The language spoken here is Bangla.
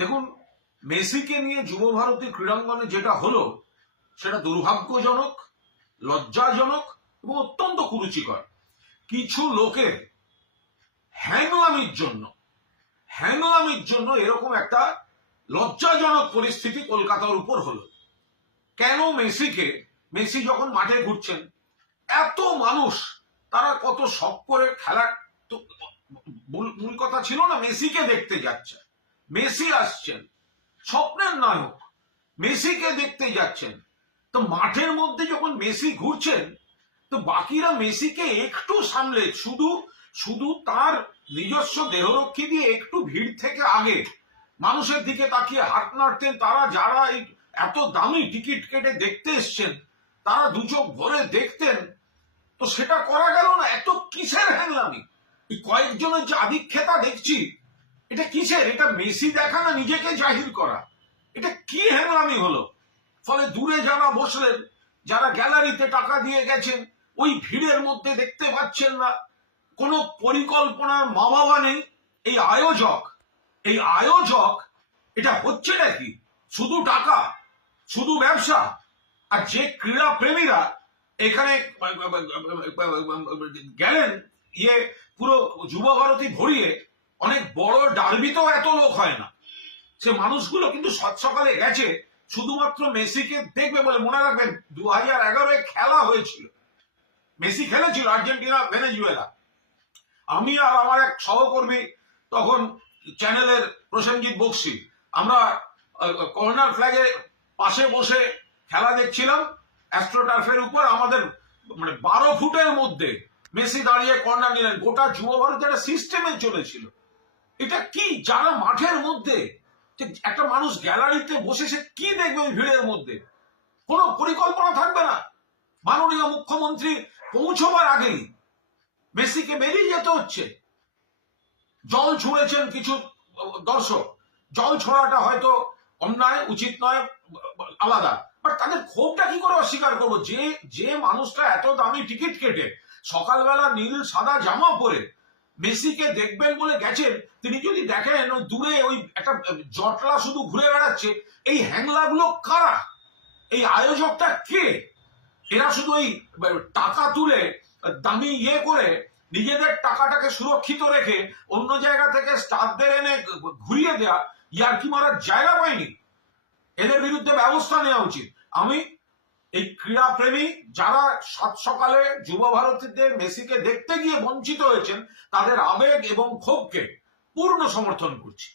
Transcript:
দেখুন, মেসিকে নিয়ে যুব ভারতী ক্রীড়াঙ্গনে যেটা হলো, সেটা দুর্ভাগ্যজনক, লজ্জাজনক এবং অত্যন্ত কুরুচিকর। কিছু লোকের হ্যাংলামির জন্য হ্যাংলামির জন্য এরকম একটা লজ্জাজনক পরিস্থিতি কলকাতার উপর হলো। কেন মেসিকে, মেসি যখন মাঠে ঘুরছেন, এত মানুষ, তারা কত শখ করে খেলার মূল কথা ছিল না, মেসিকে দেখতে যাচ্ছে। মেসি আসছেন, স্বপ্নের নায়ক, মেসিকে দেখতে যাচ্ছেন। তো মাঠের মধ্যে যখন মেসি ঘুরছেন, তো বাকিরা মেসিকে একটু সামলে, শুধু শুধু তার নিজস্ব দেহরক্ষী দিয়ে একটু ভিড় থেকে আগে মানুষের দিকে তাকিয়ে হাত নাড়তেন। তারা যারা এই এত দামি টিকিট কেটে দেখতে এসছেন, তারা দু চোখ ভরে দেখতেন। তো সেটা করা গেল না, এত কিসের হ্যাংলামি? কয়েকজনের যে আধিক্ষেতা দেখছি এটা কিসের? এটা মেসি দেখা না নিজেকে জাহির করা? এটা কি হ্যাংলামি হলো? ফলে দূরে যারা বসলেন, যারা গ্যালারিতে টাকা দিয়ে গেছেন, ওই ভিড়ের মধ্যে দেখতে পাচ্ছেন না। কোনো পরিকল্পনার মা বাবা নেই। এই আয়োজক এই আয়োজক, এটা হচ্ছে নাকি? শুধু টাকা, শুধু ব্যবসা? আর যে ক্রীড়া প্রেমীরা এখানে গেলেন ইয়ে পুরো যুব ভারতী ভরিয়ে অনেক বড় ডার্বিতেও এত লোক হয় না। সে মানুষগুলো কিন্তু সৎ সকালে গেছে, শুধুমাত্র মেসিকে দেখবে বলে মনে রাখবেন দু হাজার এগারোয় খেলা হয়েছিল। মেসি খেলেছিল আর্জেন্টিনা, ভেনেজুয়েলা। আমি আর আমার এক সহকর্মী তখন চ্যানেলের প্রসেনজিৎ বক্সি, আমরা কর্নার ফ্ল্যাগে পাশে বসে খেলা দেখছিলাম। অ্যাস্ট্রোটার্ফের উপর আমাদের মানে বারো ফুটের মধ্যে মেসি দাঁড়িয়ে কর্নার নিলেন। গোটা যুব ভারত একটা সিস্টেমে চলেছিল। এটা কি? যারা মাঠের মধ্যে একটা মানুষ গ্যালারিতে বসে সে কি দেখবে ওই ভিড়ের মধ্যে? কোনো পরিকল্পনা থাকবে না। মাননীয় মুখ্যমন্ত্রী পৌঁছবার আগেই মেসিকে বেরিয়ে যেতে হচ্ছে। জল ছুঁড়েছেন কিছু দর্শক। জল ছোড়াটা হয়তো অন্যায়, উচিত নয়, আলাদা। বাট তাদের ক্ষোভটা কি করে অস্বীকার করব? যে যে মানুষটা এত দামি টিকিট কেটে সকালবেলা নীল সাদা জামা পরে মেসিকে দেখবেন বলে গেছেন, তিনি যদি দেখেন ওই দূরে ওই একটা জটলা শুধু ঘুরে বেড়াচ্ছে, এই হ্যাংলাগুলো কারা? এই আয়োজকটা কে? এরা শুধু ওই টাকা তুলে, দামি ইয়ে করে, নিজেদের টাকাটাকে সুরক্ষিত রেখে অন্য জায়গা থেকে স্টাফদের এনে ঘুরিয়ে দেয়া, ইয়ার্কি মারার জায়গা পায়নি। এদের বিরুদ্ধে ব্যবস্থা নেওয়া উচিত। আমি এই ক্রীড়াপ্রেমী যারা সাত সকালে যুব ভারতীদের মেসিকে দেখতে গিয়ে বঞ্চিত হয়েছেন, তাদের আবেগ এবং ক্ষোভকে পূর্ণ সমর্থন করছি।